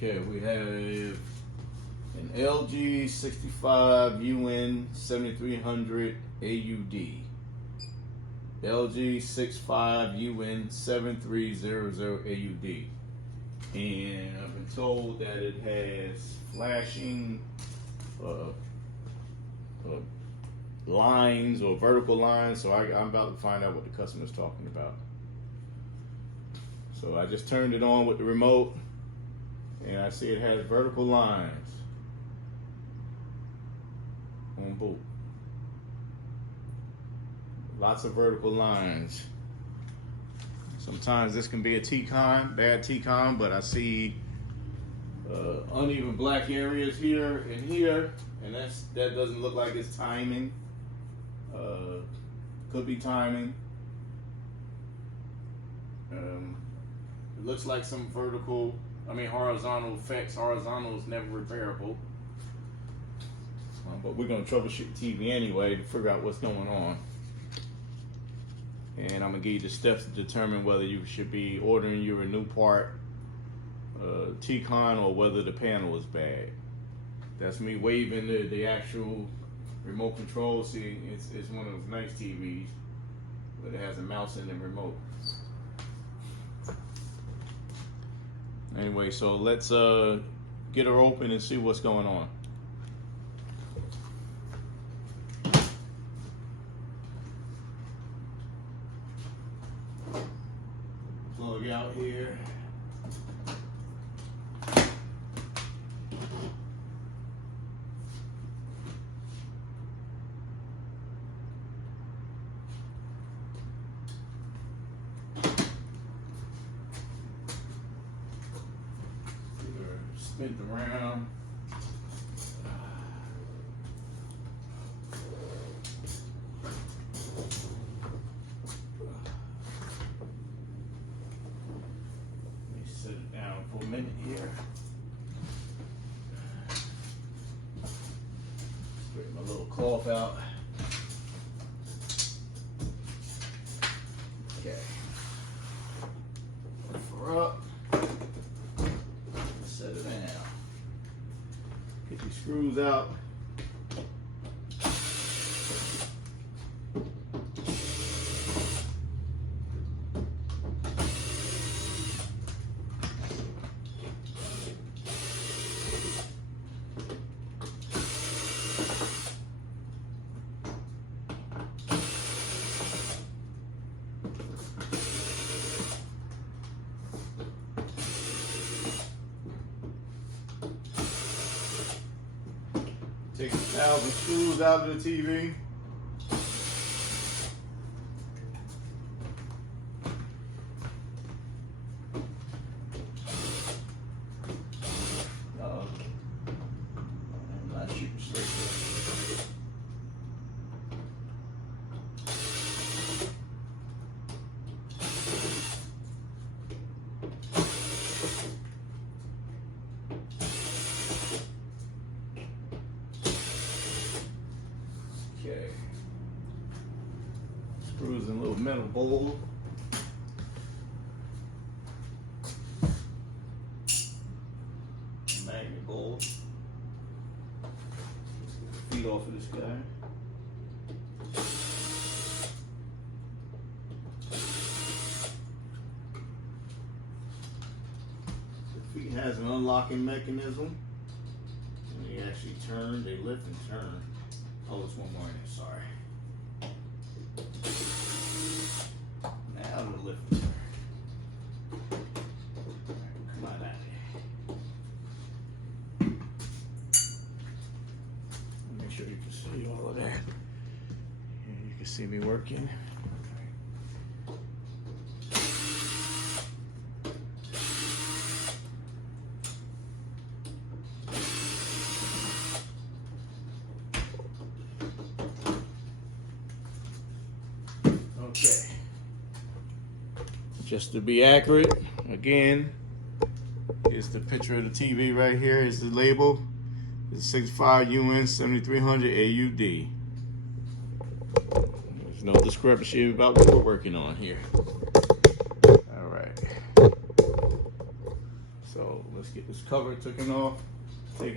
Okay, we have an LG 65UN7300 AUD. LG 65UN7300 AUD. And I've been told that it has flashing lines or vertical lines, so I'm about to find out what the customer's talking about. So I just turned it on with the remote, and I see it has vertical lines on both. Lots of vertical lines. Sometimes this can be a T-con, bad T-con, but I see uneven black areas here and here, and that doesn't look like it's timing. Could be timing. It looks like some horizontal effects. Horizontal is never repairable. But we're gonna troubleshoot the TV anyway to figure out what's going on. And I'm gonna give you the steps to determine whether you should be ordering you a new part, T-con, or whether the panel is bad. That's me waving the actual remote control. See, it's one of those nice TVs, but it has a mouse in the remote. Anyway, so let's get her open and see what's going on. Plug out here. Spin around. Let me sit it down for a minute here. Straighten my little cloth out. Okay. Lift her up. Set it down. Get these screws out. Take 1,000 screws out of the TV. I'm not shooting straight there. Okay. Screws in a little metal bowl. Magnet bowl. Feet off of this guy. The feet has an unlocking mechanism. When they actually turn, they lift and turn. Oh, there's one more in there, sorry. Now the lift. Come on out of here. Make sure you can see all of that. And you can see me working. Okay. Just to be accurate, again, here's the picture of the TV right here. Here's the label. It's 65UN7300 AUD. There's no discrepancy about what we're working on here. All right. So So let's get this cover taken off. And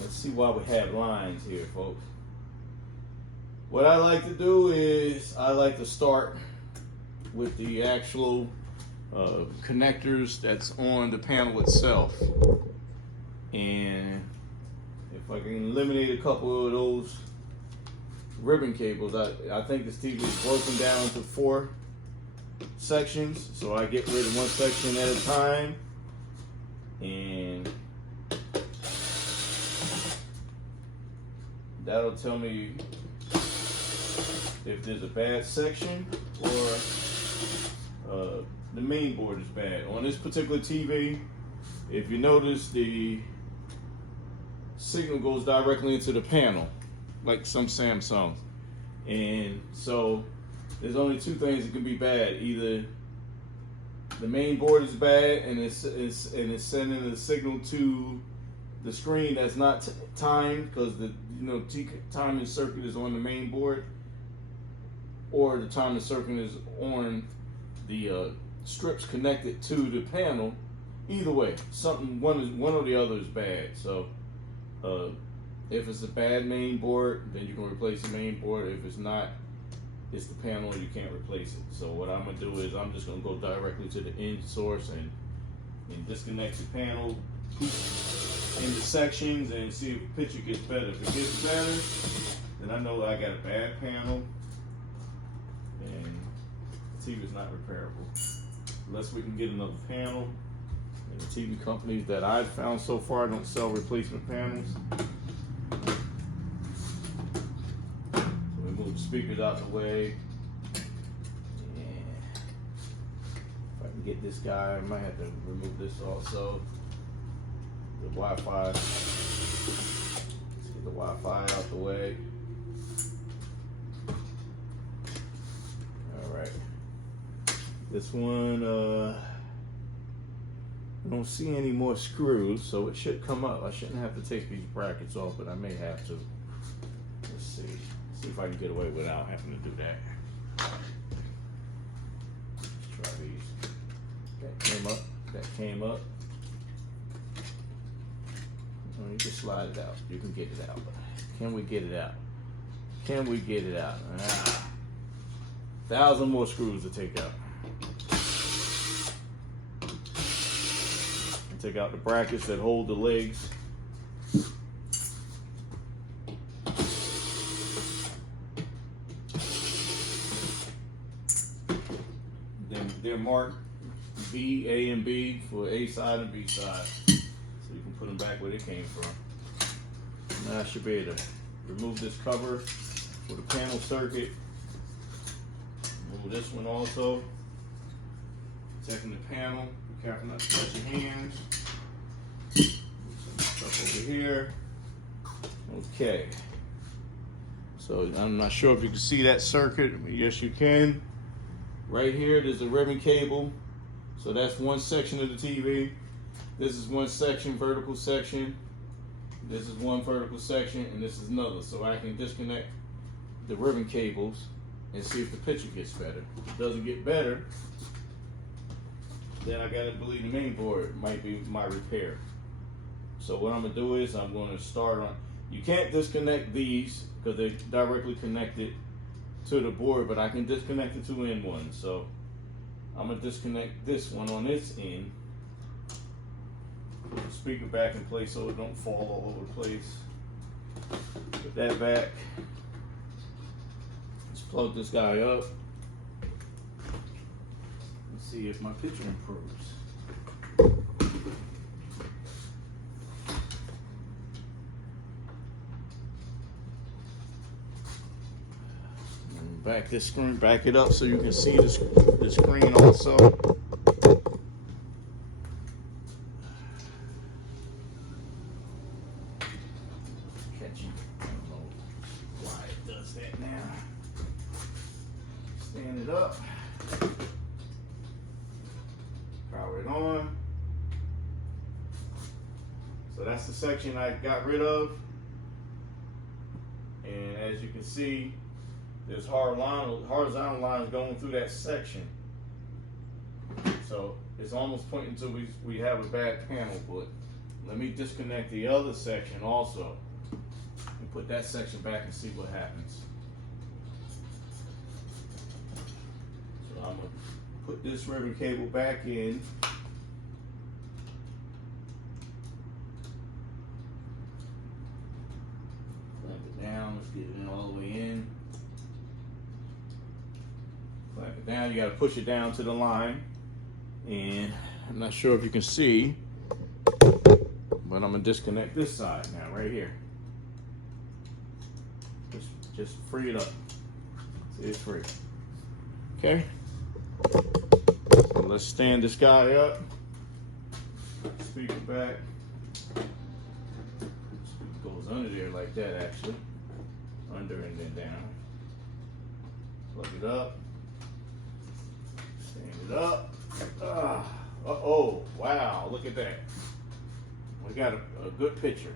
let's see why we have lines here, folks. What I like to do is I like to start with the actual connectors that's on the panel itself. And if I can eliminate a couple of those ribbon cables, I think this TV is broken down to 4 sections, so I get rid of one section at a time, and that'll tell me if there's a bad section or the main board is bad. On this particular TV, if you notice, the signal goes directly into the panel, like some Samsungs. And so there's only 2 things that can be bad. Either the main board is bad and it's sending the signal to the screen that's not timed, because the timing circuit is on the main board, or the timing circuit is on the strips connected to the panel. Either way, one or the other is bad. So if it's a bad main board, then you can replace the main board. If it's not, it's the panel and you can't replace it. So what I'm gonna do is I'm just gonna go directly to the end source and disconnect the panel into sections and see if the picture gets better. If it gets better, then I know I got a bad panel and the TV is not repairable. Unless we can get another panel. And the TV companies that I've found so far don't sell replacement panels. So we move the speakers out the way. And if I can get this guy, I might have to remove this also. The Wi-Fi. Let's get the Wi-Fi out the way. All right. This one, I don't see any more screws, so it should come up. I shouldn't have to take these brackets off, but I may have to. Let's see. See if I can get away without having to do that. Let's try these. That came up. That came up. Oh, you can slide it out. You can get it out. Can we get it out? Can we get it out? 1,000 more screws to take out. Take out the brackets that hold the legs. Then they're marked B, A, and B for A side and B side. So you can put them back where they came from. Now I should be able to remove this cover for the panel circuit. Remove this one also. Protecting the panel. Be careful not to touch your hands. Some stuff over here. Okay. So I'm not sure if you can see that circuit. Yes, you can. Right here, there's a ribbon cable. So that's one section of the TV. This is one section, vertical section. This is one vertical section, and this is another. So I can disconnect the ribbon cables and see if the picture gets better. If it doesn't get better, then I gotta believe the main board might be my repair. So what I'm gonna do is I'm gonna start on, you can't disconnect these because they're directly connected to the board, but I can disconnect the 2 end ones. So I'm gonna disconnect this one on this end. Put the speaker back in place so it don't fall all over the place. Put that back. Let's plug this guy up. Let's see if my picture improves. And back this screen, back it up so you can see the screen also. Stand it up, power it on. So that's the section I got rid of. as you can see, there's horizontal lines going through that section. So it's almost pointing to we have a bad panel, but let me disconnect the other section also and put that section back and see what happens. So I'm gonna put this ribbon cable back in. Clamp it down, let's get it in all the way in. Clamp it down, you gotta push it down to the line. And I'm not sure if you can see, but I'm gonna disconnect this side now, right here. Just free it up. See, it's free. Okay. So let's stand this guy up. Speaker back. Speaker goes under there like that, actually. Under and then down. Plug it up. Stand it up. Oh, wow, look at that. We got a good picture.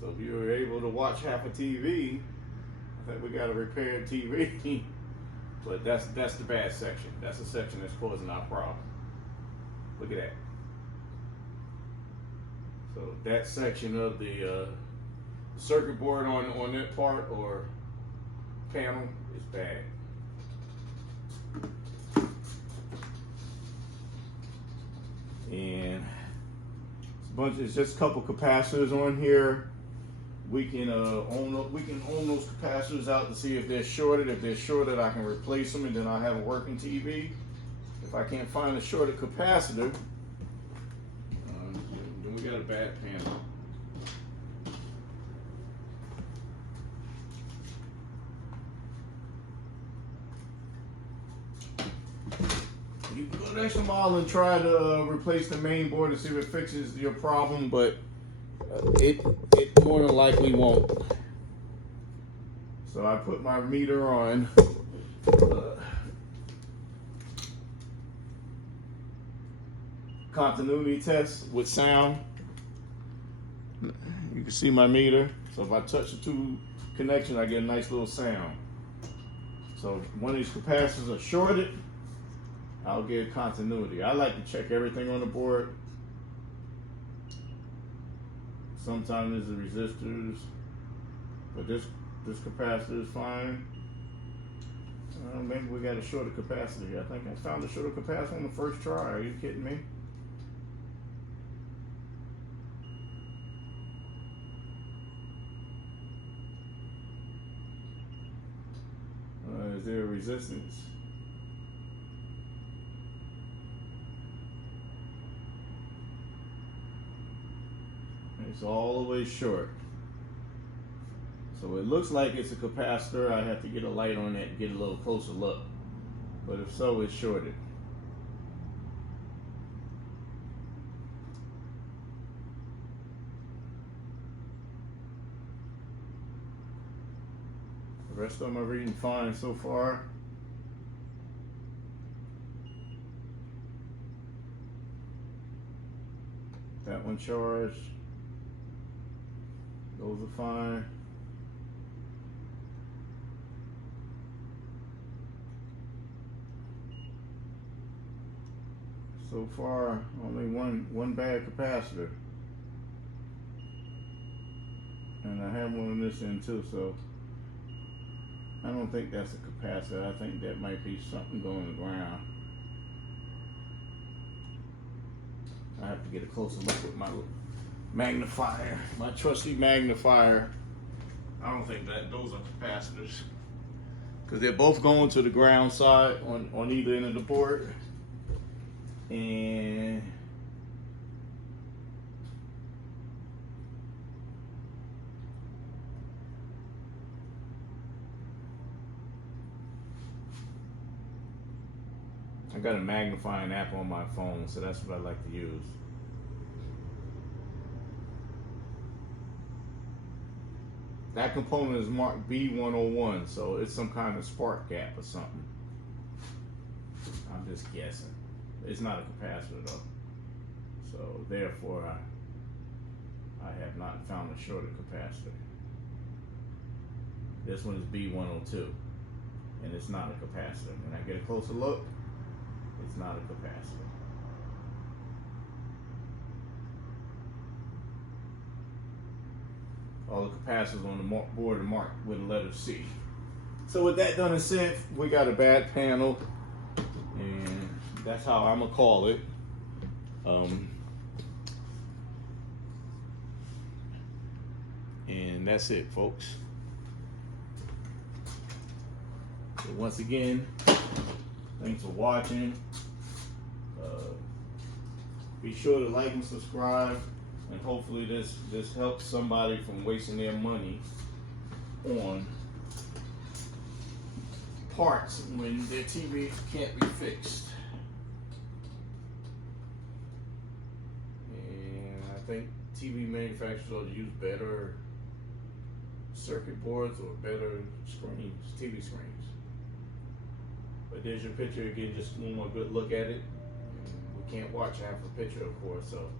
So if you were able to watch half a TV, I think we got a repaired TV. But that's the bad section. That's the section that's causing our problem. Look at that. So that section of the circuit board on that part or panel is bad. And it's just a couple capacitors on here. We can own those capacitors out to see if they're shorted. If they're shorted, I can replace them, and then I'll have a working TV. If I can't find a shorted capacitor, then we got a bad panel. You can go the extra mile and try to replace the main board to see if it fixes your problem, but it more than likely won't. So I put my meter on continuity test with sound. You can see my meter. So if I touch the two connections, I get a nice little sound. So if one of these capacitors are shorted, I'll get continuity. I like to check everything on the board. Sometimes it's the resistors, but this capacitor is fine. Maybe we got a shorter capacitor here. I think I found a shorter capacitor on the first try. Are you kidding me? Is there a resistance? It's all the way short. So it looks like it's a capacitor. I have to get a light on it and get a little closer look. But if so, it's shorted. The rest of them are reading fine so far. That one charged. Those are fine. So far, only one bad capacitor. And I have one on this end too, so I don't think that's a capacitor. I think that might be something going to the ground. I have to get a closer look with my magnifier, my trusty magnifier. I don't think that those are capacitors, because they're both going to the ground side on either end of the board. And I got a magnifying app on my phone, so that's what I like to use. That component is marked B101, so it's some kind of spark gap or something. I'm just guessing. It's not a capacitor though. So therefore I have have not found a shorter capacitor. This one is B102, and it's not a capacitor. When I get a closer look, it's not a capacitor. All the capacitors on the board are marked with a letter C. So with that done and said, we got a bad panel, and that's how I'm gonna call it. And that's it, folks. So once again, thanks for watching. Be sure to like and subscribe, and hopefully this helps somebody from wasting their money on parts when their TV can't be fixed. And I think TV manufacturers ought to use better circuit boards or better screens, TV screens. But there's your picture again, just one more good look at it. And we can't watch half a picture, of course, so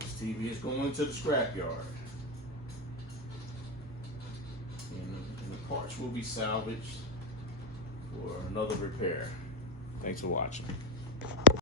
this TV is going to the scrapyard. And the parts will be salvaged for another repair. Thanks for watching.